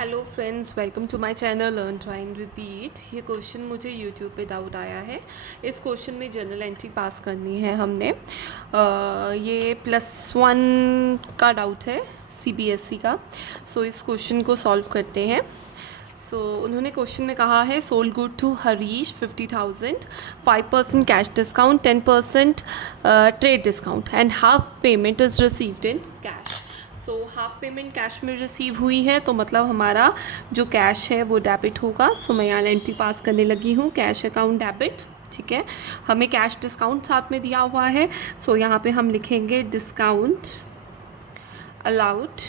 Hello friends, welcome to my channel learn try and repeat. ये question मुझे YouTube पे doubt आया है। इस क्वेश्चन में जनरल एंट्री पास करनी है हमने। ये +1 का डाउट है, सीबीएसई का। सो इस क्वेश्चन को सॉल्व करते हैं। उन्होंने क्वेश्चन में कहा है sold good to Harish 50,000, 5% cash discount, 10% trade discount and half payment is received in cash. Half payment cash में रिसीव हुई है, तो मतलब हमारा जो कैश है वो डेबिट होगा। मैं यहाँ एंट्री पास करने लगी हूँ, कैश अकाउंट डेबिट। ठीक है, हमें कैश डिस्काउंट साथ में दिया हुआ है। यहाँ पे हम लिखेंगे डिस्काउंट अलाउड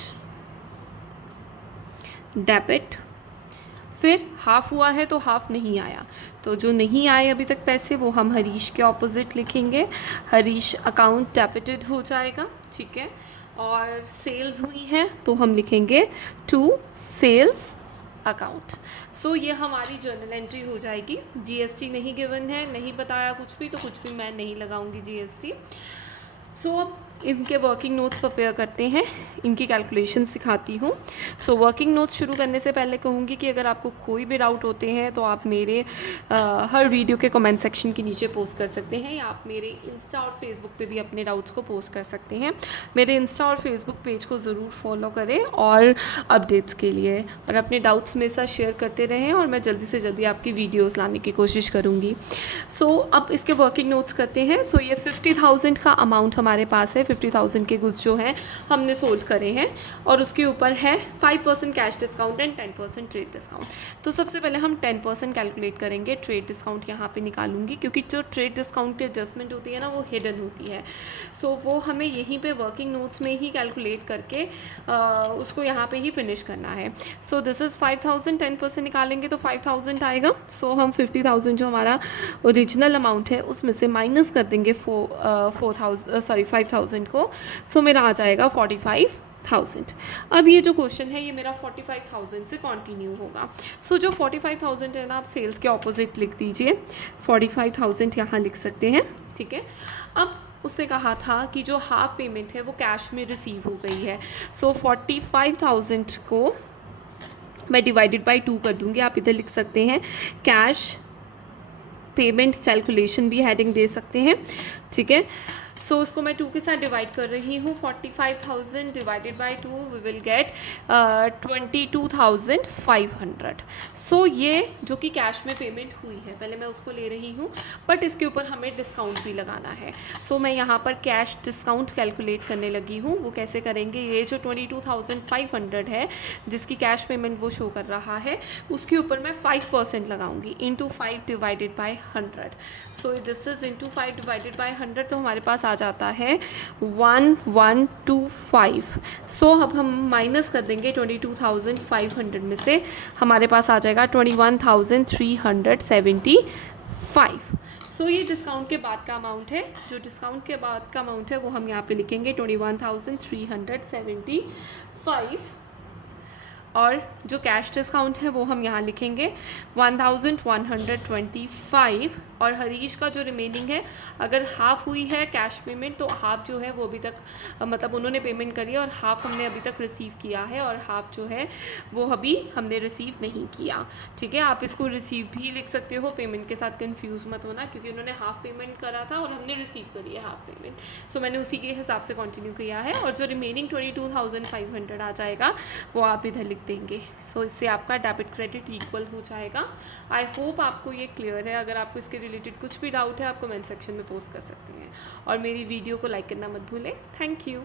डेबिट। फिर हाफ हुआ है तो हाफ नहीं आया, तो जो नहीं आए अभी तक पैसे वो हम हरीश के ऑपोजिट लिखेंगे। हरीश अकाउंट डेबिटेड हो जाएगा। ठीक है, और सेल्स हुई है तो हम लिखेंगे टू सेल्स अकाउंट। ये हमारी जर्नल एंट्री हो जाएगी। जीएसटी नहीं गिवन है, नहीं बताया कुछ भी, तो कुछ भी मैं नहीं लगाऊंगी जीएसटी। अब इनके वर्किंग नोट्स प्रिपेयर करते हैं, इनकी कैलकुलेशन सिखाती हूँ। वर्किंग नोट्स शुरू करने से पहले कहूँगी कि अगर आपको कोई भी डाउट होते हैं तो आप मेरे हर वीडियो के कमेंट सेक्शन के नीचे पोस्ट कर सकते हैं, या आप मेरे इंस्टा और फेसबुक पे भी अपने डाउट्स को पोस्ट कर सकते हैं। मेरे इंस्टा और फेसबुक पेज को ज़रूर फॉलो करें और अपडेट्स के लिए, और अपने डाउट्स मेरे साथ शेयर करते रहें, और मैं जल्दी से जल्दी आपकी वीडियोज़ लाने की कोशिश करूँगी। अब इसके वर्किंग नोट्स करते हैं। ये 50,000 का अमाउंट हमारे पास है। 50,000 के गुड्स जो हैं हमने सोल्ड करे हैं, और उसके ऊपर है 5% cash discount and 10% trade discount. तो सबसे पहले हम 10% कैलकुलेट करेंगे। ट्रेड डिस्काउंट यहाँ पे निकालूंगी, क्योंकि जो ट्रेड डिस्काउंट की एडजस्टमेंट होती है ना, वो हिडन होती है। वो हमें यहीं पे वर्किंग नोट्स में ही कैलकुलेट करके उसको यहाँ पे ही फिनिश करना है। दिस इज़ 5,000, 10% निकालेंगे तो 5,000 आएगा। हम 50,000 जो हमारा ओरिजिनल अमाउंट है उसमें से माइनस कर देंगे 5,000 को। मेरा आ जाएगा 45,000। अब ये जो क्वेश्चन है ये मेरा 45,000 से कंटिन्यू होगा। जो 45,000 है ना, आप सेल्स के ऑपोजिट लिख दीजिए। 45,000 यहाँ लिख सकते हैं। ठीक है, अब उसने कहा था कि जो हाफ पेमेंट है वो कैश में रिसीव हो गई है। 45,000 को मैं डिवाइडेड बाई 2 कर दूँगी। आप इधर लिख सकते हैं कैश पेमेंट कैलकुलेशन भी हेडिंग दे सकते हैं। ठीक है, उसको मैं 2 के साथ डिवाइड कर रही हूँ। 45,000 divided by 2 we will get 22,500। ये जो कि कैश में पेमेंट हुई है, पहले मैं उसको ले रही हूँ, बट इसके ऊपर हमें डिस्काउंट भी लगाना है। मैं यहाँ पर कैश डिस्काउंट कैलकुलेट करने लगी हूँ। वो कैसे करेंगे, ये जो 22,500 है जिसकी कैश पेमेंट वो शो कर रहा है, उसके ऊपर मैं 5% लगाऊंगी, into 5 divided by 100। This is into 5 divided by 100, तो हमारे पास आ जाता है 1125। अब हम माइनस कर देंगे 22,500 में से, हमारे पास आ जाएगा 21,375। ये डिस्काउंट के बाद का अमाउंट है। जो डिस्काउंट के बाद का अमाउंट है वो हम यहाँ पे लिखेंगे 21,375, और जो कैश डिस्काउंट है वो हम यहाँ लिखेंगे 1,125। और हरीश का जो रिमेनिंग है, अगर हाफ़ हुई है कैश पेमेंट, तो हाफ़ जो है वो अभी तक मतलब उन्होंने पेमेंट करी है, और हाफ़ हमने अभी तक रिसीव किया है, और हाफ़ जो है वो अभी हमने रिसीव नहीं किया। ठीक है, आप इसको रिसीव भी लिख सकते हो, पेमेंट के साथ कंफ्यूज मत होना, क्योंकि उन्होंने हाफ़ पेमेंट करा था और हमने रिसीव करी है हाफ़ पेमेंट। मैंने उसी के हिसाब से कंटिन्यू किया है, और जो रिमेनिंग 22,500 आ जाएगा वो आप इधर लिख देंगे। इससे आपका डेबिट क्रेडिट इक्वल हो जाएगा। आई होप आपको ये क्लियर है। अगर आपको इसके रिलेटेड कुछ भी डाउट है आप कमेंट सेक्शन में पोस्ट कर सकते हैं, और मेरी वीडियो को लाइक करना मत भूलें। Thank you.